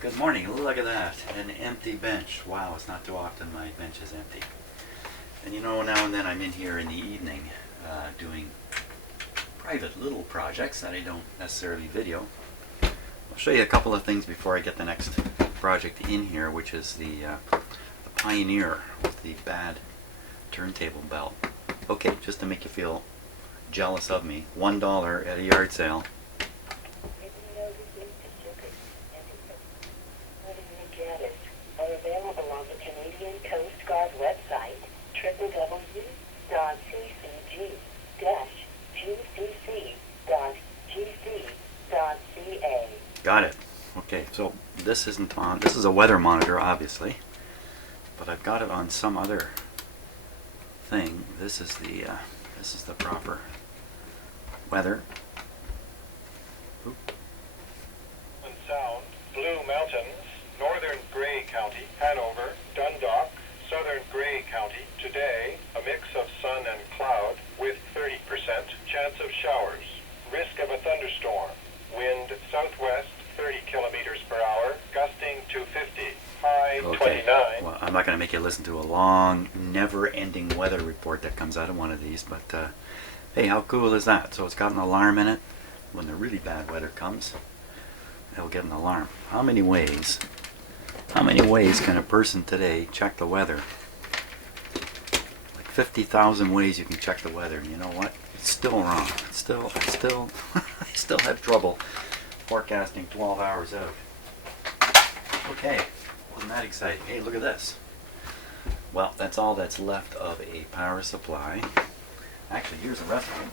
Good morning. Look at that. An empty bench. Wow, it's not too often my bench is empty. And you know, now and then I'm in here in the evening doing private little projects that I don't necessarily video. I'll show you a couple of things before I get the next project in here, which is the Pioneer with the bad turntable belt. Okay, just to make you feel jealous of me, $1 at a yard sale. Are available on the Canadian Coast Guard website, www.ccg-gcc.gc.ca. Got it. Okay, so this isn't on. This is a weather monitor, obviously, but I've got it on some other thing. This is the proper weather. Oop. And Sound, Blue Mountains, Northern Grey County, Hanover, Dundalk, Southern Grey County. Today, a mix of sun and cloud with 30% chance of showers. Risk of a thunderstorm. Wind southwest 30 kilometers per hour, gusting to 50. High Okay. 29. Well, I'm not going to make you listen to a long, never-ending weather report that comes out of one of these, but hey, how cool is that? So it's got an alarm in it. When the really bad weather comes, it'll get an alarm. How many ways can a person today check the weather? Like 50,000 ways you can check the weather, and you know what? It's still wrong. I still have trouble forecasting 12 hours out. Okay, wasn't that exciting? Hey, look at this. Well, that's all that's left of a power supply. Actually, here's the rest of it.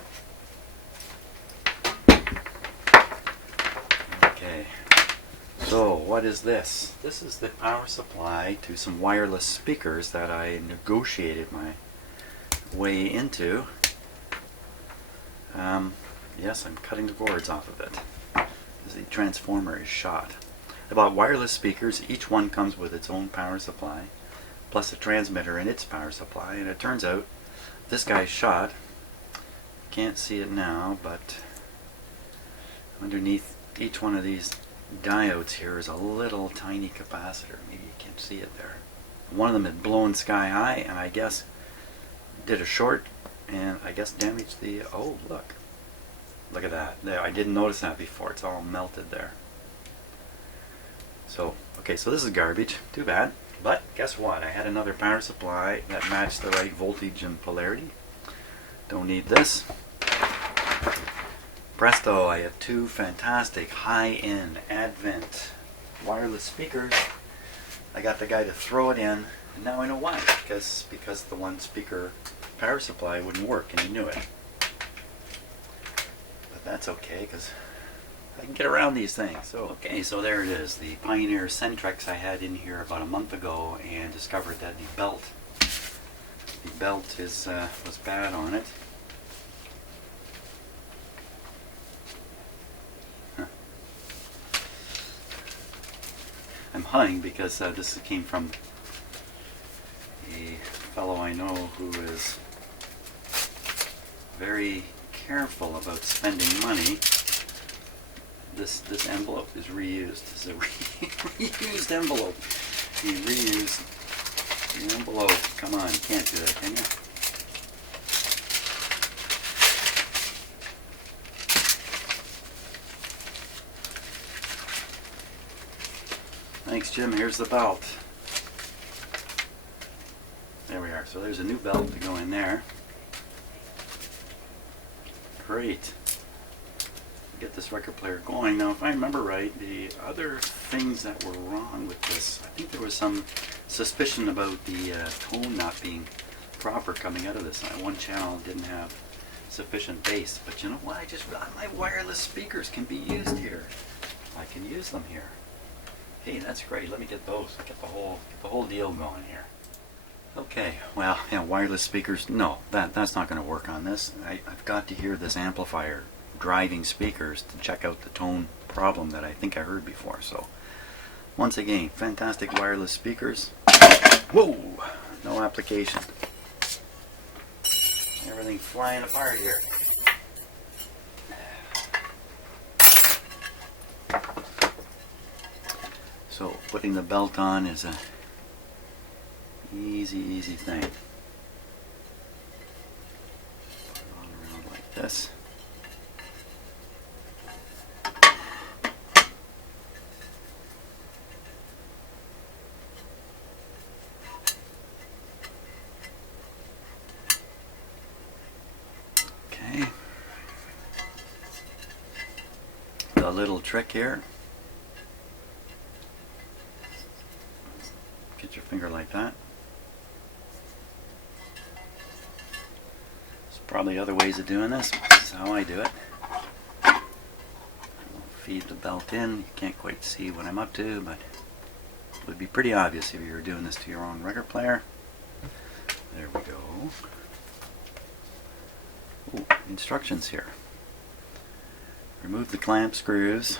Okay, so what is this? This is the power supply to some wireless speakers that I negotiated my way into. Yes, I'm cutting the cords off of it because the transformer is shot. I bought wireless speakers. Each one comes with its own power supply, plus a transmitter and its power supply. And it turns out this guy's shot. Can't see it now, but underneath each one of these diodes here is a little tiny capacitor. Maybe you can't see it there. One of them had blown sky high, and I guess did a short, and I guess damaged the. Oh, look at that. There, I didn't notice that before. It's all melted there. So, okay, so this is garbage. Too bad. But guess what? I had another power supply that matched the right voltage and polarity. Don't need this. Presto, I have two fantastic high-end Advent wireless speakers. I got the guy to throw it in, and now I know why. Because the one speaker power supply wouldn't work, and he knew it. But that's okay, because I can get around these things. So, okay, so there it is. The Pioneer Centrex I had in here about a month ago, and discovered that the belt was bad on it. I'm hunting because this came from a fellow I know who is very careful about spending money. This envelope is reused. This is a reused envelope. He reused the envelope. Come on, you can't do that, can you? Thanks, Jim. Here's the belt. There we are. So there's a new belt to go in there. Great. Get this record player going. Now, if I remember right, the other things that were wrong with this, I think there was some suspicion about the tone not being proper coming out of this. One channel didn't have sufficient bass, but you know what? I just realized my wireless speakers can be used here. I can use them here. Hey, that's great. Let me get those. Get the whole deal going here. Okay, well, yeah, wireless speakers. No, that's not going to work on this. I've got to hear this amplifier driving speakers to check out the tone problem that I think I heard before. So, once again, fantastic wireless speakers. Whoa! No application. Everything flying apart here. So putting the belt on is a easy thing. Put it on around like this. Okay. The little trick here. Get your finger like that. There's probably other ways of doing this. This is how I do it. I'll feed the belt in. You can't quite see what I'm up to, but it would be pretty obvious if you were doing this to your own record player. There we go. Ooh, instructions here. Remove the clamp screws.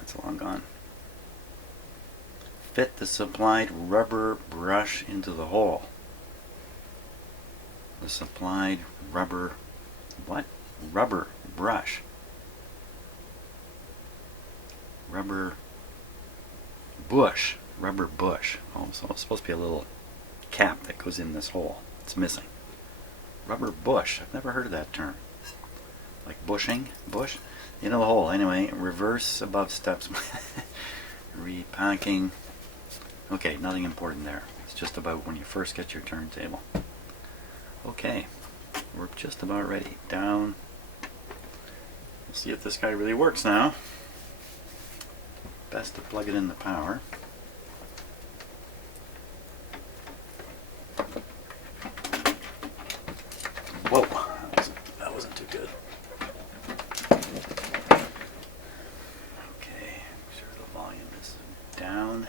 It's long gone. Fit the supplied rubber brush into the hole. The supplied rubber, what? Rubber brush. Rubber bush. Rubber bush. Oh, so it's supposed to be a little cap that goes in this hole. It's missing. Rubber bush. I've never heard of that term. Like bushing? Bush? Into the hole. Anyway, reverse above steps. Repacking. Okay, nothing important there. It's just about when you first get your turntable. Okay, we're just about ready. Down. We'll see if this guy really works now. Best to plug it in the power. Whoa, that wasn't too good. Okay, make sure the volume is down.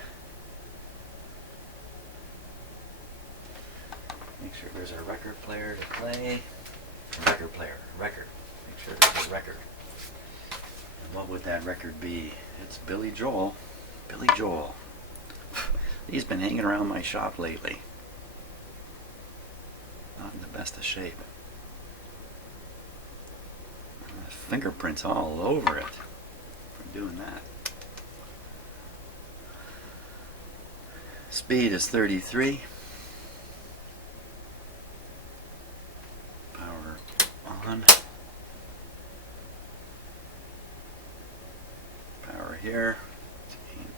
Make sure there's a record player to play. Record player, record. Make sure there's a record. And what would that record be? It's Billy Joel. Billy Joel. He's been hanging around my shop lately. Not in the best of shape. Fingerprints all over it from doing that. Speed is 33. Power on. Power here.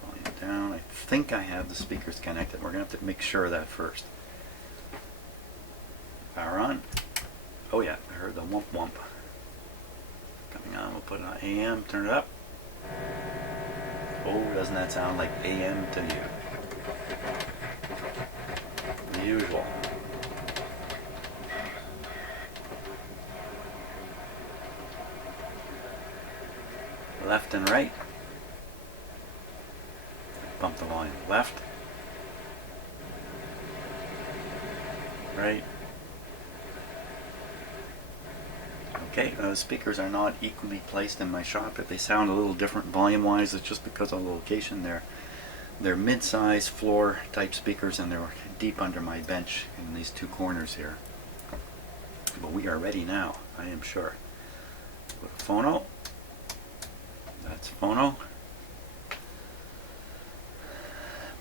Volume down. I think I have the speakers connected. We're going to have to make sure of that first. Power on. Oh yeah, I heard the wump wump. Coming on, we'll put it on AM, turn it up. Oh, doesn't that sound like AM to you? The usual. Left and right. Bump the volume. Left. Right. Okay, those speakers are not equally placed in my shop. If they sound a little different volume-wise, it's just because of the location. They're mid-size floor type speakers, and they're deep under my bench in these two corners here. But we are ready now, I am sure. Put a phono. That's phono.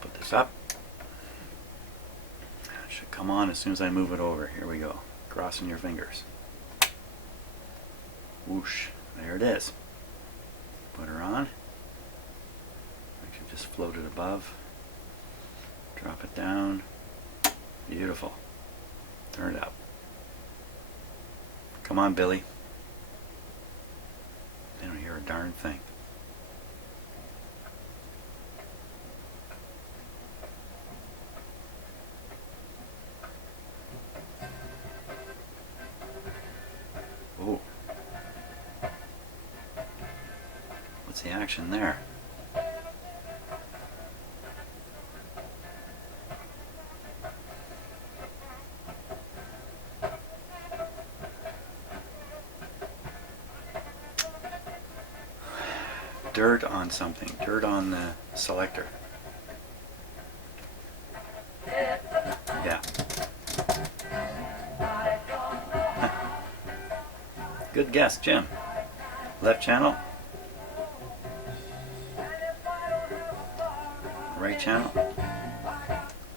Put this up. It should come on as soon as I move it over. Here we go. Crossing your fingers. Whoosh, there it is. Put her on. Actually just float it above. Drop it down. Beautiful. Turn it up. Come on, Billy. They don't hear a darn thing. Oh. What's the action there? Dirt on something. Dirt on the selector. Yeah. Good guess, Jim. Left channel. Right channel?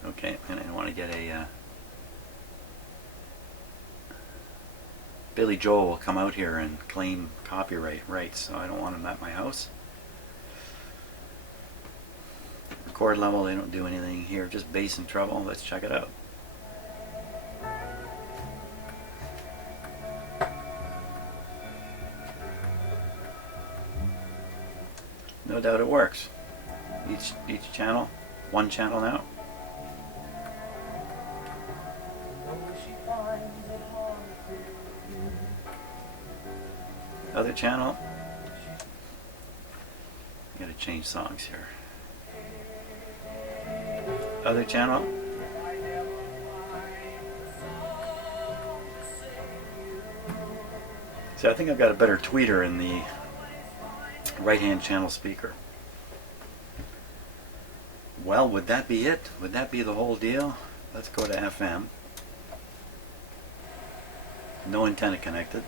Okay, and I want to get a... Billy Joel will come out here and claim copyright rights, so I don't want him at my house. Record level, they don't do anything here, just bass and treble. Let's check it out. No doubt it works. Each channel, one channel now. Other channel. Gotta change songs here. Other channel. See, I think I've got a better tweeter in the right-hand channel speaker. Well, would that be it? Would that be the whole deal? Let's go to FM. No antenna connected.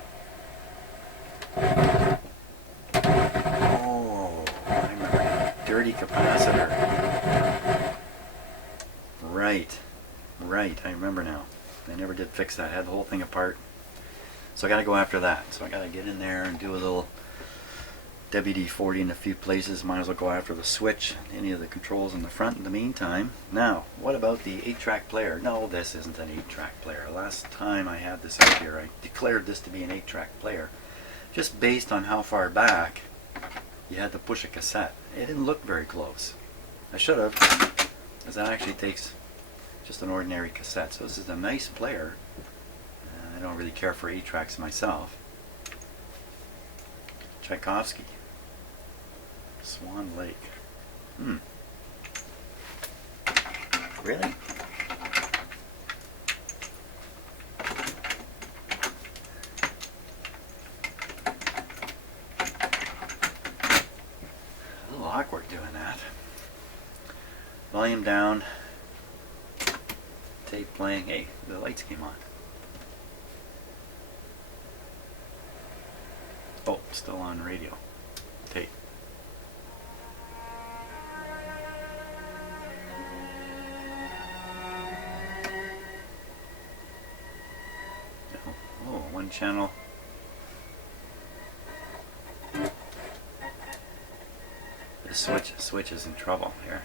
Oh, I remember. Dirty capacitor. Right, I remember now. I never did fix that. I had the whole thing apart. So I gotta go after that. So I gotta get in there and do a little WD-40 in a few places. Might as well go after the switch, any of the controls in the front in the meantime. Now, what about the 8-track player? No, this isn't an 8-track player. Last time I had this out here, I declared this to be an 8-track player. Just based on how far back you had to push a cassette. It didn't look very close. I should have, because that actually takes just an ordinary cassette. So this is a nice player. I don't really care for 8-tracks myself. Tchaikovsky. Swan Lake. Really? A little awkward doing that. Volume down. Tape playing. Hey, the lights came on. Oh, still on radio. Tape. Oh, one channel. The switch is in trouble here.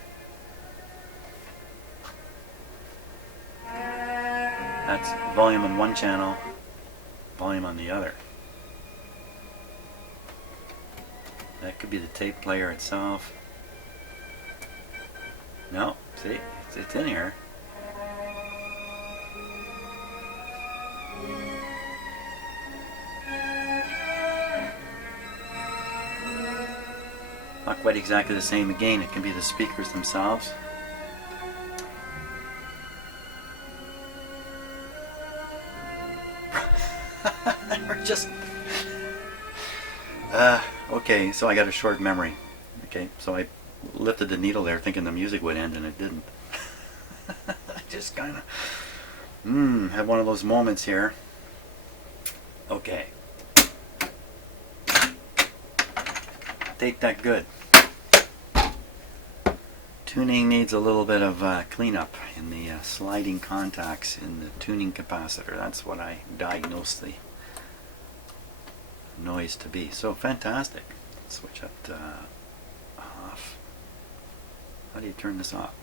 That's volume on one channel, volume on the other. That could be the tape player itself. No, see, it's in here. Not quite exactly the same again. It can be the speakers themselves. We're just... okay, so I got a short memory. Okay, so I lifted the needle there thinking the music would end and it didn't. I just kind of had one of those moments here. Okay. Take that good. Tuning needs a little bit of cleanup in the sliding contacts in the tuning capacitor. That's what I diagnosed the noise to be. So fantastic. Let's switch it off. How do you turn this off?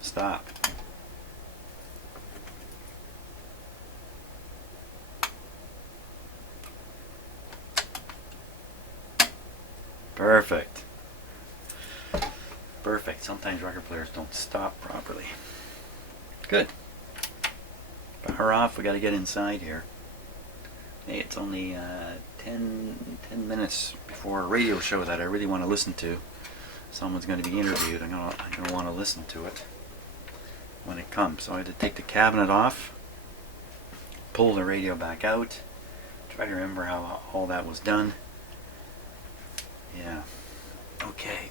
Stop. Perfect. Perfect. Sometimes record players don't stop properly. Good. Power off. We got to get inside here. Hey, it's only 10 minutes before a radio show that I really want to listen to. Someone's going to be interviewed. I'm going to want to listen to it when it comes. So I had to take the cabinet off, pull the radio back out, try to remember how all that was done. Yeah. Okay.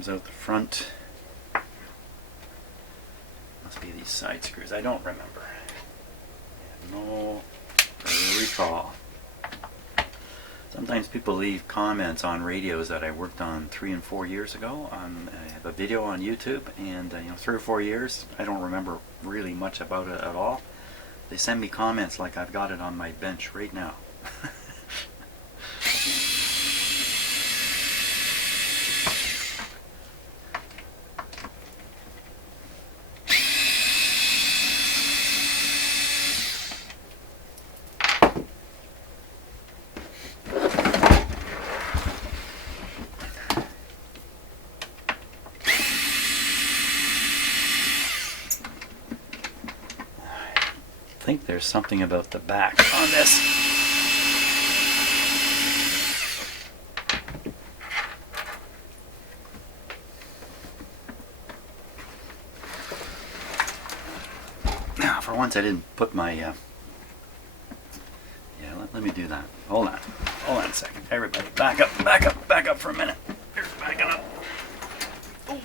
comes out the front. Must be these side screws. I don't remember. No recall. Sometimes people leave comments on radios that I worked on 3 and 4 years ago. I have a video on YouTube, and 3 or 4 years, I don't remember really much about it at all. They send me comments like I've got it on my bench right now. I think there's something about the back on this. Now, for once I didn't put my, yeah, let me do that. Hold on a second. Everybody, back up for a minute. Here's backing up. Ooh.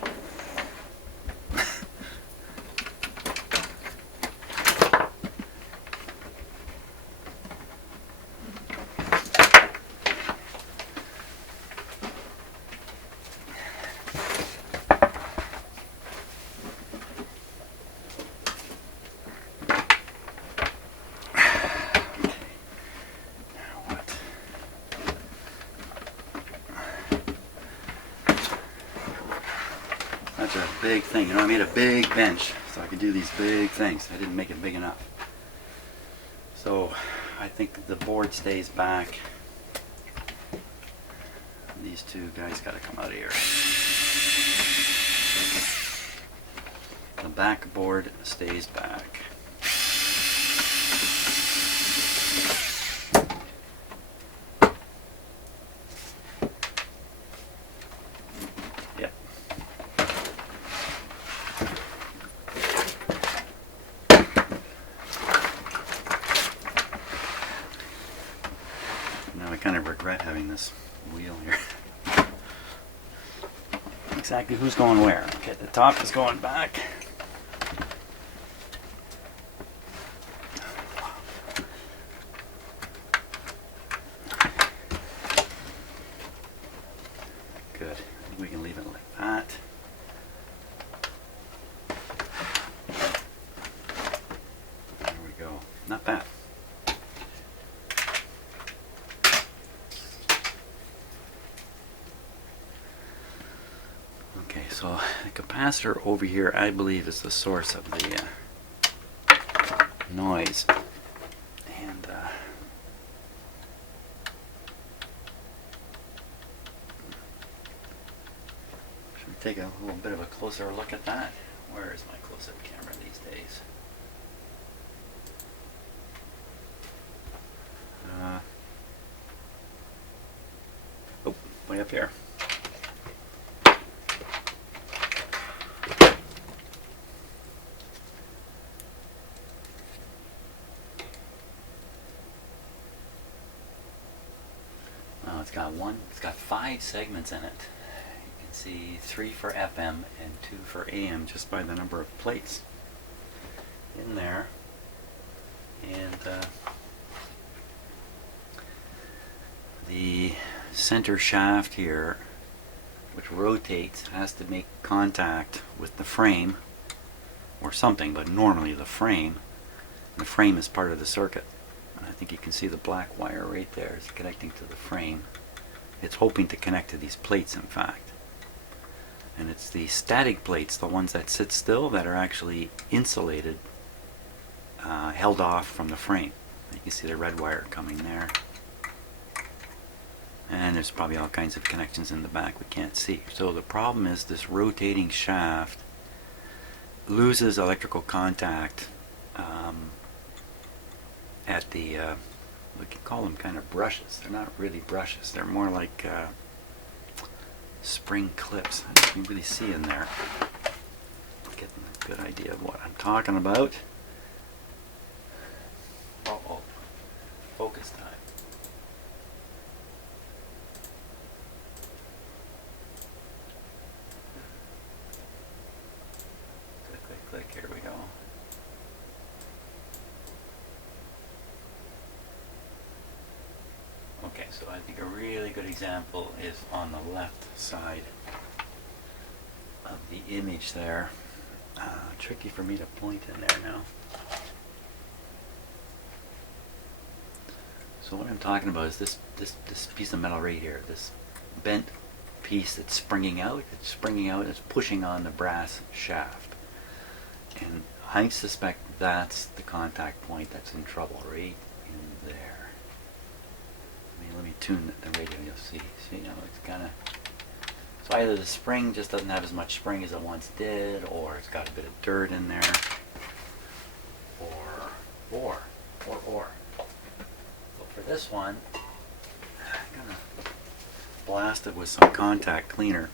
That's a big thing. I made a big bench so I could do these big things. I didn't make it big enough. So I think the board stays back. These two guys got to come out of here. The back board stays back. Yep. Now I kind of regret having this wheel here. Exactly who's going where. Okay, the top is going back. Good. I think we can leave it like that. There we go. Not bad. Okay, so the capacitor over here, I believe, is the source of the noise. And should we take a little bit of a closer look at that? Where is my close-up camera these days? Oh, way up here. It's got 5 segments in it. You can see 3 for FM and 2 for AM just by the number of plates in there. And the center shaft here, which rotates, has to make contact with the frame or something, but normally the frame. The frame is part of the circuit. And I think you can see the black wire right there is connecting to the frame. It's hoping to connect to these plates, in fact. And it's the static plates, the ones that sit still, that are actually insulated, held off from the frame. You can see the red wire coming there. And there's probably all kinds of connections in the back we can't see. So the problem is this rotating shaft loses electrical contact at the, we can call them kind of brushes. They're not really brushes. They're more like spring clips. I don't even really see in there. Getting a good idea of what I'm talking about. Uh-oh. Focus time. Okay, so I think a really good example is on the left side of the image there. Tricky for me to point in there now. So what I'm talking about is this piece of metal right here, this bent piece that's springing out. It's springing out and it's pushing on the brass shaft. And I suspect that's the contact point that's in trouble right in there. Let me tune the radio, you'll see. See, it's kind of... So either the spring just doesn't have as much spring as it once did, or it's got a bit of dirt in there, or. But for this one, I'm gonna blast it with some contact cleaner.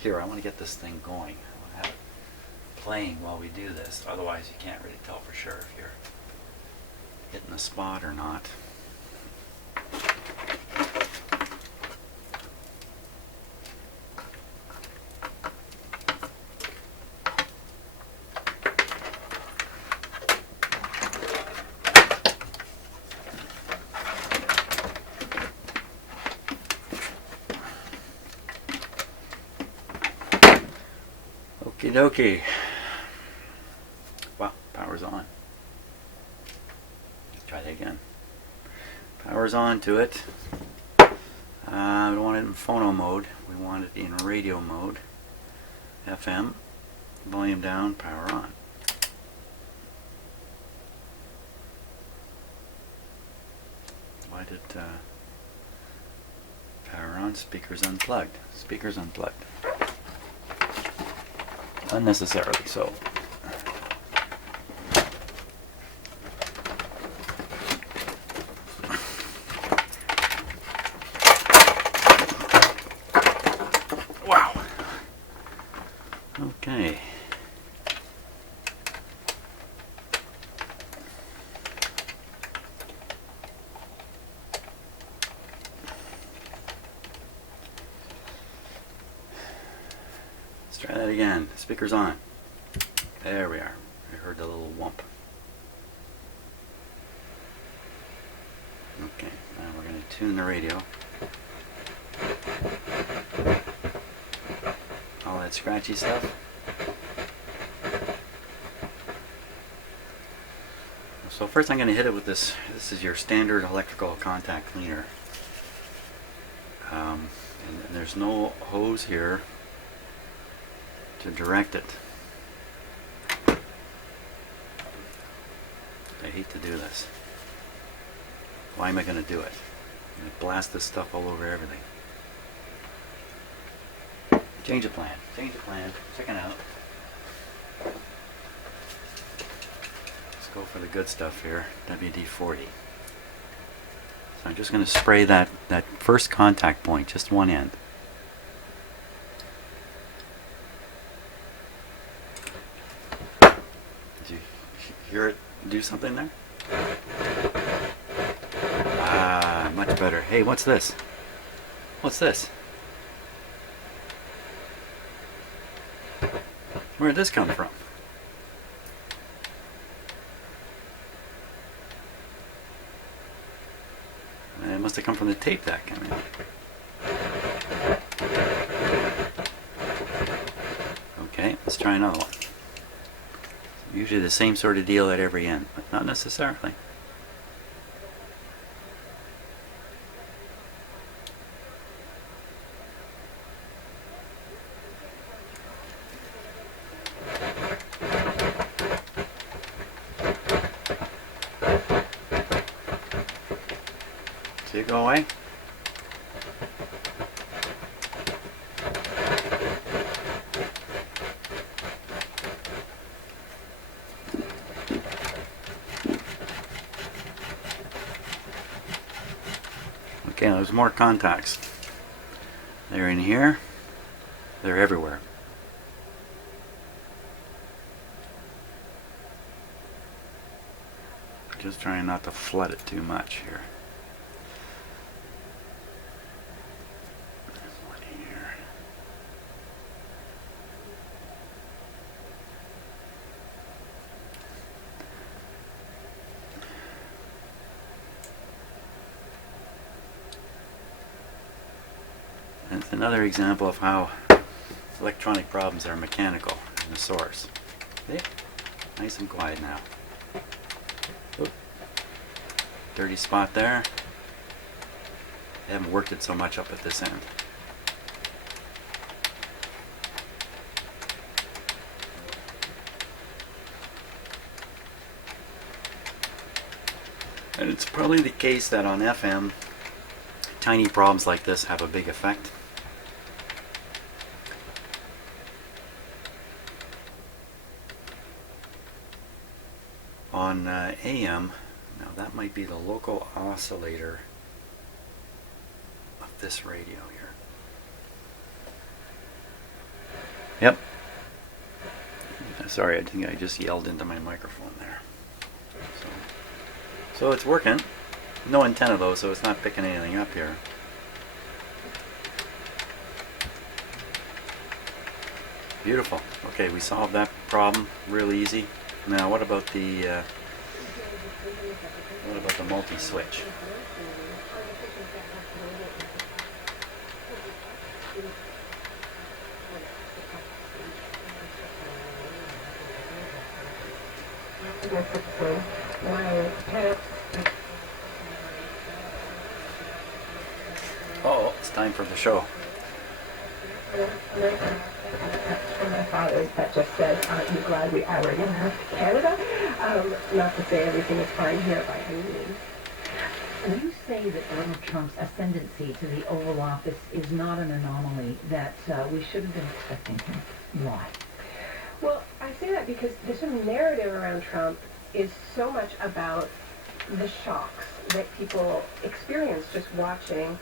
Here, I want to get this thing going. I want to have it playing while we do this. Otherwise, you can't really tell for sure if you're hitting the spot or not. Okie dokie. Wow, power's on. Let's try that again. Power's on to it. We don't want it in phono mode. We want it in radio mode. FM. Volume down, power on. Why did power on? Speakers unplugged. Speakers unplugged. Unnecessarily so. Wow. Okay. Try that again. Speaker's on. There we are. I heard the little whump. Okay, now we're going to tune the radio. All that scratchy stuff. So first I'm going to hit it with this. This is your standard electrical contact cleaner. And there's no hose here to direct it. I hate to do this. Why am I going to do it? I'm going to blast this stuff all over everything. Change of plan. Change of plan. Check it out. Let's go for the good stuff here. WD-40. So I'm just going to spray that first contact point, just one end. Hear it do something there? Ah, much better. Hey, what's this? What's this? Where did this come from? It must have come from the tape deck. I mean. Okay, let's try another one. Usually the same sort of deal at every end, but not necessarily. See it go away? Okay, there's more contacts. They're in here. They're everywhere. Just trying not to flood it too much here. There's one here. And it's another example of how electronic problems are mechanical in the source. Okay, nice and quiet now. Oop. Dirty spot there. I haven't worked it so much up at this end. And it's probably the case that on FM, tiny problems like this have a big effect. On AM, now that might be the local oscillator of this radio here. Yep. Sorry, I think I just yelled into my microphone there. So it's working. No antenna though, so it's not picking anything up here. Beautiful. Okay, we solved that problem real easy. Now what about the multi-switch? Oh, it's time for the show. My father that just said, aren't you glad we already have Canada? Not to say everything is fine here by any means. You say that Donald Trump's ascendancy to the Oval Office is not an anomaly, that we should have been expecting him. Why? Well, I say that because the sort of narrative around Trump is so much about the shocks that people experience just watching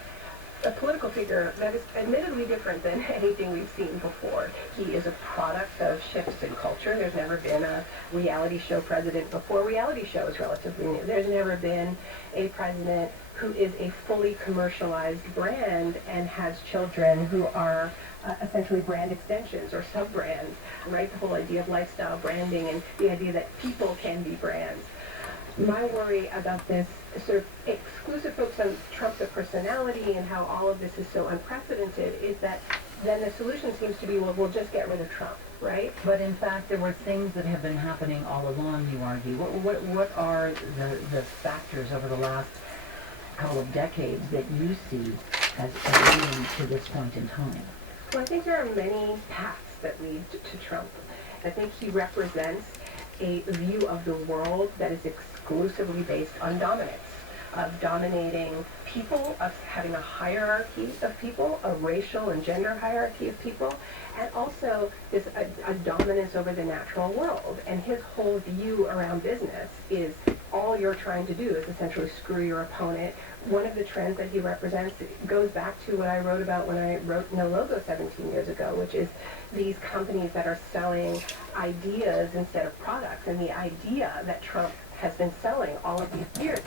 a political figure that is admittedly different than anything we've seen before. He is a product of shifts in culture. There's never been a reality show president before. Reality show is relatively new. There's never been a president who is a fully commercialized brand and has children who are essentially brand extensions or sub-brands, right? The whole idea of lifestyle branding and the idea that people can be brands. My worry about this sort of exclusive focus on Trump the personality and how all of this is so unprecedented is that then the solution seems to be, well, we'll just get rid of Trump, right? But in fact, there were things that have been happening all along, you argue. What are the factors over the last couple of decades that you see as leading to this point in time? Well, I think there are many paths that lead to Trump. I think he represents a view of the world that is exclusively based on dominance, of dominating people, of having a hierarchy of people, a racial and gender hierarchy of people, and also this a dominance over the natural world. And his whole view around business is all you're trying to do is essentially screw your opponent. One of the trends that he represents goes back to what I wrote about when I wrote No Logo 17 years ago, which is these companies that are selling ideas instead of products. And the idea that Trump has been selling all of these years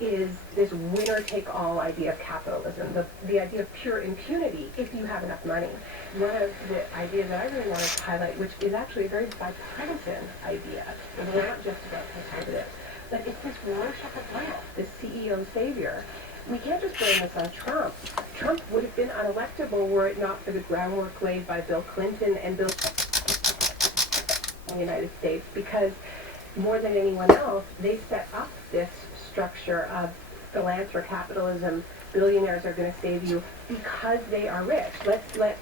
is this winner-take-all idea of capitalism, the idea of pure impunity if you have enough money. One of the ideas that I really wanted to highlight, which is actually a very bipartisan idea, it's not just about conservatives, but it's this worship of wealth, this CEO savior. We can't just blame this on Trump. Trump would have been unelectable were it not for the groundwork laid by Bill Clinton and Bill in the United States, because more than anyone else, they set up this structure of philanthropy capitalism. Billionaires are going to save you because they are rich. Let's let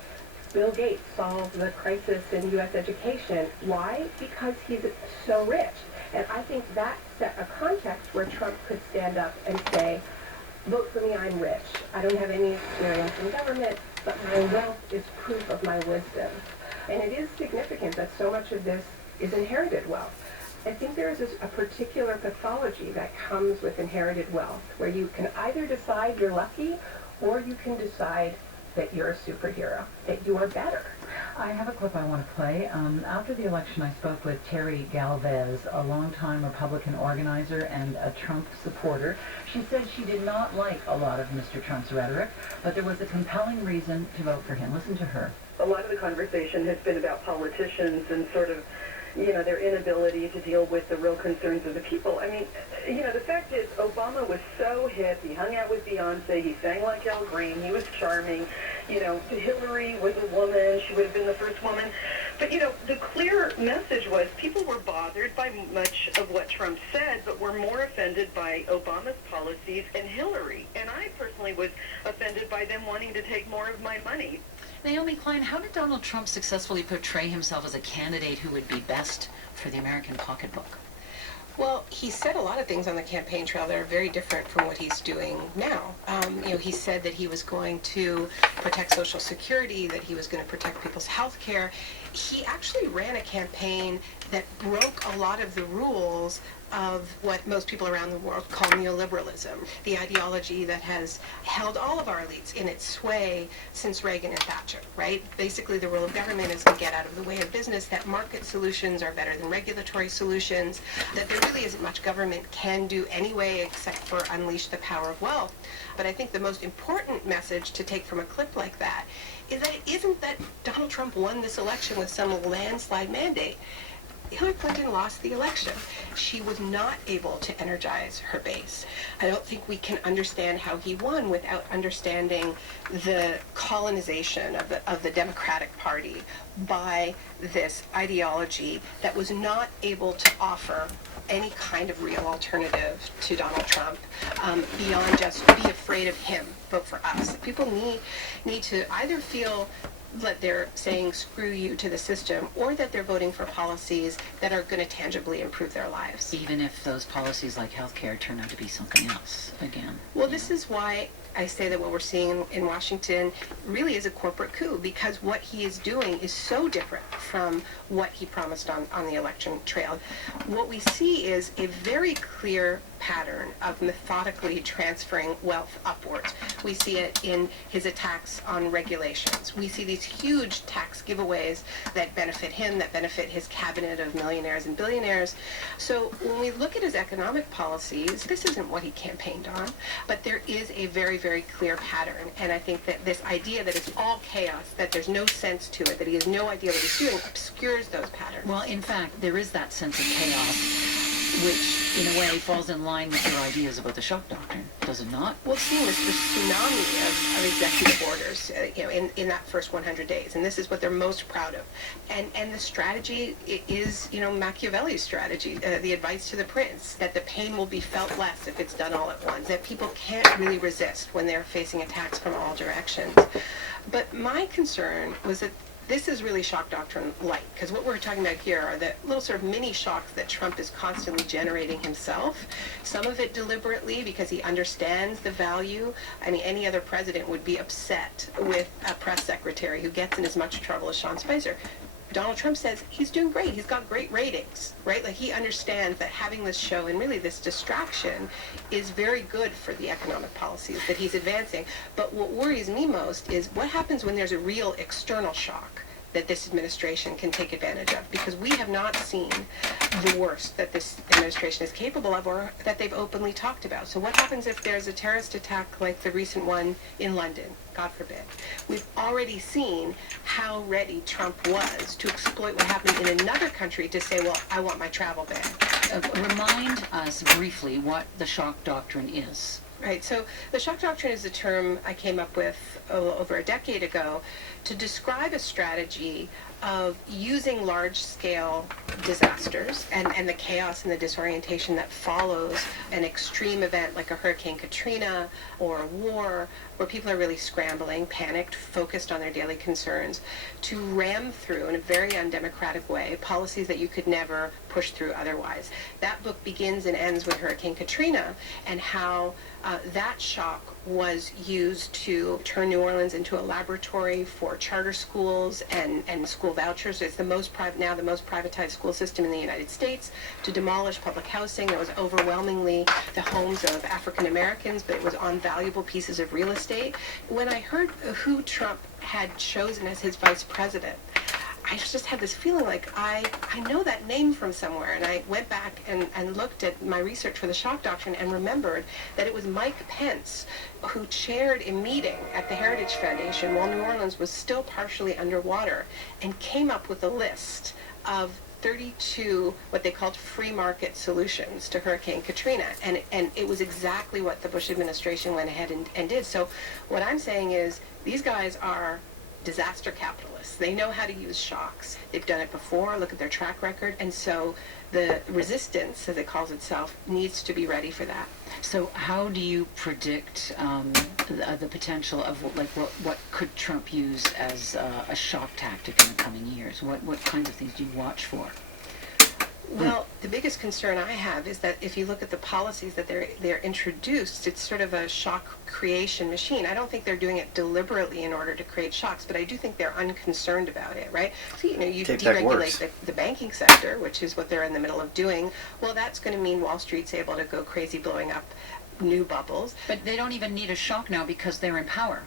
Bill Gates solve the crisis in U.S. education. Why? Because he's so rich. And I think that set a context where Trump could stand up and say, vote for me, I'm rich. I don't have any experience in government, but my wealth is proof of my wisdom. And it is significant that so much of this is inherited wealth. I think there is a particular pathology that comes with inherited wealth, where you can either decide you're lucky, or you can decide that you're a superhero, that you are better. I have a clip I want to play. After the election, I spoke with Terry Galvez, a longtime Republican organizer and a Trump supporter. She said she did not like a lot of Mr. Trump's rhetoric, but there was a compelling reason to vote for him. Listen to her. A lot of the conversation has been about politicians and sort of their inability to deal with the real concerns of the people. I mean, the fact is, Obama was so hip. He hung out with Beyonce. He sang like Al Green. He was charming. Hillary was a woman. She would have been the first woman. But, the clear message was people were bothered by much of what Trump said, but were more offended by Obama's policies and Hillary. And I personally was offended by them wanting to take more of my money. Naomi Klein, how did Donald Trump successfully portray himself as a candidate who would be best for the American pocketbook? Well, he said a lot of things on the campaign trail that are very different from what he's doing now. He said that he was going to protect Social Security, that he was going to protect people's health care. He actually ran a campaign that broke a lot of the rules of what most people around the world call neoliberalism, the ideology that has held all of our elites in its sway since Reagan and Thatcher, right? Basically, the rule of government is to get out of the way of business, that market solutions are better than regulatory solutions, that there really isn't much government can do anyway except for unleash the power of wealth. But I think the most important message to take from a clip like that is that it isn't that Donald Trump won this election with some landslide mandate. Hillary Clinton lost the election. She was not able to energize her base. I don't think we can understand how he won without understanding the colonization of the Democratic Party by this ideology that was not able to offer any kind of real alternative to Donald Trump beyond just be afraid of him, vote for us. People need to either feel that they're saying screw you to the system, or that they're voting for policies that are going to tangibly improve their lives. Even if those policies like healthcare turn out to be something else again. Well, this is why I say that what we're seeing in Washington really is a corporate coup, because what he is doing is so different from what he promised on the election trail. What we see is a very clear pattern of methodically transferring wealth upwards. We see it in his attacks on regulations. We see these huge tax giveaways that benefit him, that benefit his cabinet of millionaires and billionaires. So when we look at his economic policies, this isn't what he campaigned on, but there is a very, very clear pattern. And I think that this idea that it's all chaos, that there's no sense to it, that he has no idea what he's doing, obscures those patterns. Well, in fact, there is that sense of chaos, which in a way falls in line with your ideas about the shock doctrine, does it not? We've seen this tsunami of executive orders, in that first 100 days, and this is what they're most proud of. And the strategy is, Machiavelli's strategy, the advice to the prince, that the pain will be felt less if it's done all at once, that people can't really resist when they're facing attacks from all directions. But my concern was that this is really shock doctrine light, because what we're talking about here are the little sort of mini shocks that Trump is constantly generating himself. Some of it deliberately because he understands the value. I mean, any other president would be upset with a press secretary who gets in as much trouble as Sean Spicer. Donald Trump says he's doing great. He's got great ratings, right? Like, he understands that having this show and really this distraction is very good for the economic policies that he's advancing. But what worries me most is what happens when there's a real external shock that this administration can take advantage of, because we have not seen the worst that this administration is capable of or that they've openly talked about. So what happens if there's a terrorist attack like the recent one in London? God forbid. We've already seen how ready Trump was to exploit what happened in another country to say, well, I want my travel ban. Remind us briefly what the shock doctrine is. Right, so the shock doctrine is a term I came up with over a decade ago to describe a strategy of using large-scale disasters and the chaos and the disorientation that follows an extreme event like a Hurricane Katrina or a war, where people are really scrambling, panicked, focused on their daily concerns, to ram through in a very undemocratic way policies that you could never push through otherwise. That book begins and ends with Hurricane Katrina and how that shock was used to turn New Orleans into a laboratory for charter schools and school vouchers. It's the most privatized school system in the United States, to demolish public housing that was overwhelmingly the homes of African Americans, but it was on valuable pieces of real estate. When I heard who Trump had chosen as his vice president, I just had this feeling like I know that name from somewhere, and I went back and looked at my research for the shock doctrine and remembered that it was Mike Pence who chaired a meeting at the Heritage Foundation while New Orleans was still partially underwater and came up with a list of 32 what they called free market solutions to Hurricane Katrina, and it was exactly what the Bush administration went ahead and did. So what I'm saying is these guys are disaster capitalists. They know how to use shocks. They've done it before. Look at their track record. And so the resistance, as it calls itself, needs to be ready for that. So how do you predict the potential of what could Trump use as a shock tactic in the coming years? What kinds of things do you watch for? Well, the biggest concern I have is that if you look at the policies that they're introduced, it's sort of a shock creation machine. I don't think they're doing it deliberately in order to create shocks, but I do think they're unconcerned about it, right? So, you deregulate the banking sector, which is what they're in the middle of doing. Well, that's going to mean Wall Street's able to go crazy blowing up new bubbles. But they don't even need a shock now because they're in power.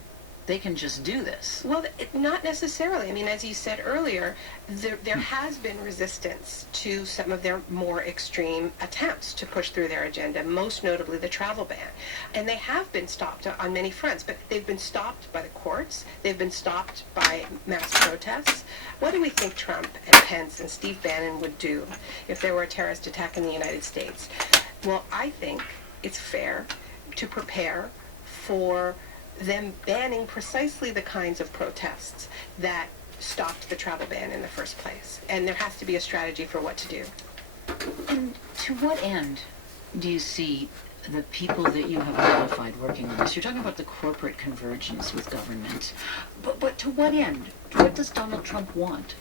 They can just do this. Well, not necessarily. I mean, as you said earlier, there has been resistance to some of their more extreme attempts to push through their agenda, most notably the travel ban. And they have been stopped on many fronts, but they've been stopped by the courts. They've been stopped by mass protests. What do we think Trump and Pence and Steve Bannon would do if there were a terrorist attack in the United States? Well, I think it's fair to prepare for them banning precisely the kinds of protests that stopped the travel ban in the first place. And there has to be a strategy for what to do. And to what end do you see the people that you have qualified working on this? You're talking about the corporate convergence with government. But to what end? What does Donald Trump want?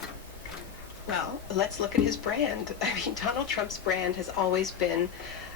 Well, let's look at his brand. I mean, Donald Trump's brand has always been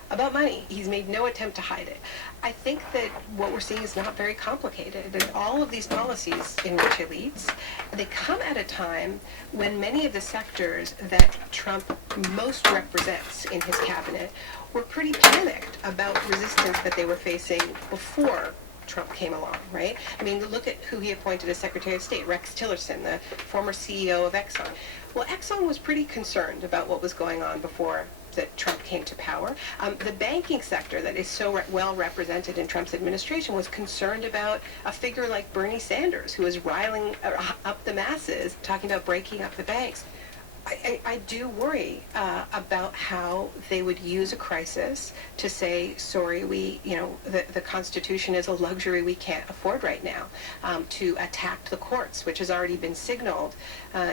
about money. He's made no attempt to hide it. I think that what we're seeing is not very complicated. And all of these policies in which he leads, they come at a time when many of the sectors that Trump most represents in his cabinet were pretty panicked about resistance that they were facing before Trump came along, right? I mean, look at who he appointed as Secretary of State, Rex Tillerson, the former CEO of Exxon. Well, Exxon was pretty concerned about what was going on before that Trump came to power. The banking sector that is so well represented in Trump's administration was concerned about a figure like Bernie Sanders, who is riling up the masses, talking about breaking up the banks. I do worry about how they would use a crisis to say, sorry, the Constitution is a luxury we can't afford right now, to attack the courts, which has already been signaled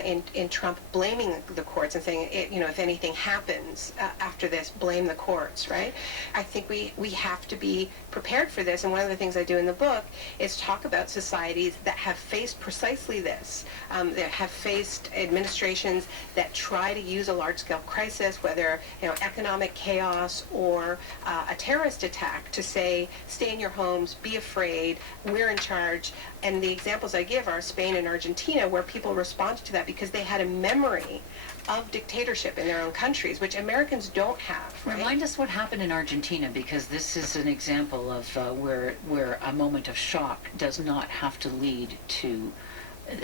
in Trump blaming the courts and saying, if anything happens after this, blame the courts, right? I think we have to be prepared for this, and one of the things I do in the book is talk about societies that have faced precisely this, that have faced administrations that try to use a large-scale crisis, whether economic chaos or a terrorist attack, to say, stay in your homes, be afraid, we're in charge. And the examples I give are Spain and Argentina, where people responded to that because they had a memory of dictatorship in their own countries, which Americans don't have. Right? Remind us what happened in Argentina, because this is an example of where a moment of shock does not have to lead to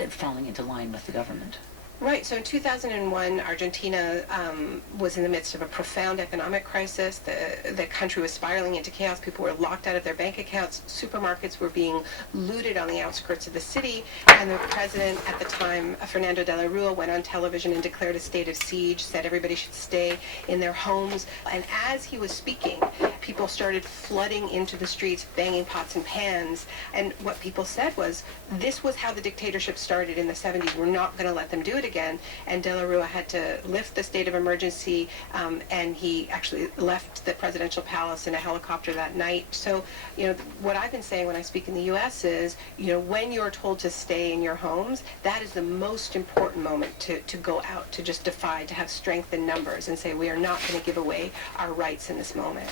falling into line with the government. Right. So in 2001, Argentina was in the midst of a profound economic crisis. The country was spiraling into chaos. People were locked out of their bank accounts. Supermarkets were being looted on the outskirts of the city. And the president at the time, Fernando de la Rua, went on television and declared a state of siege, said everybody should stay in their homes. And as he was speaking, people started flooding into the streets, banging pots and pans. And what people said was, this was how the dictatorship started in the 70s. We're not going to let them do it again. And De La Rua had to lift the state of emergency, and he actually left the presidential palace in a helicopter that night. So, what I've been saying when I speak in the U.S. is, when you're told to stay in your homes, that is the most important moment to go out, to just defy, to have strength in numbers and say, we are not going to give away our rights in this moment.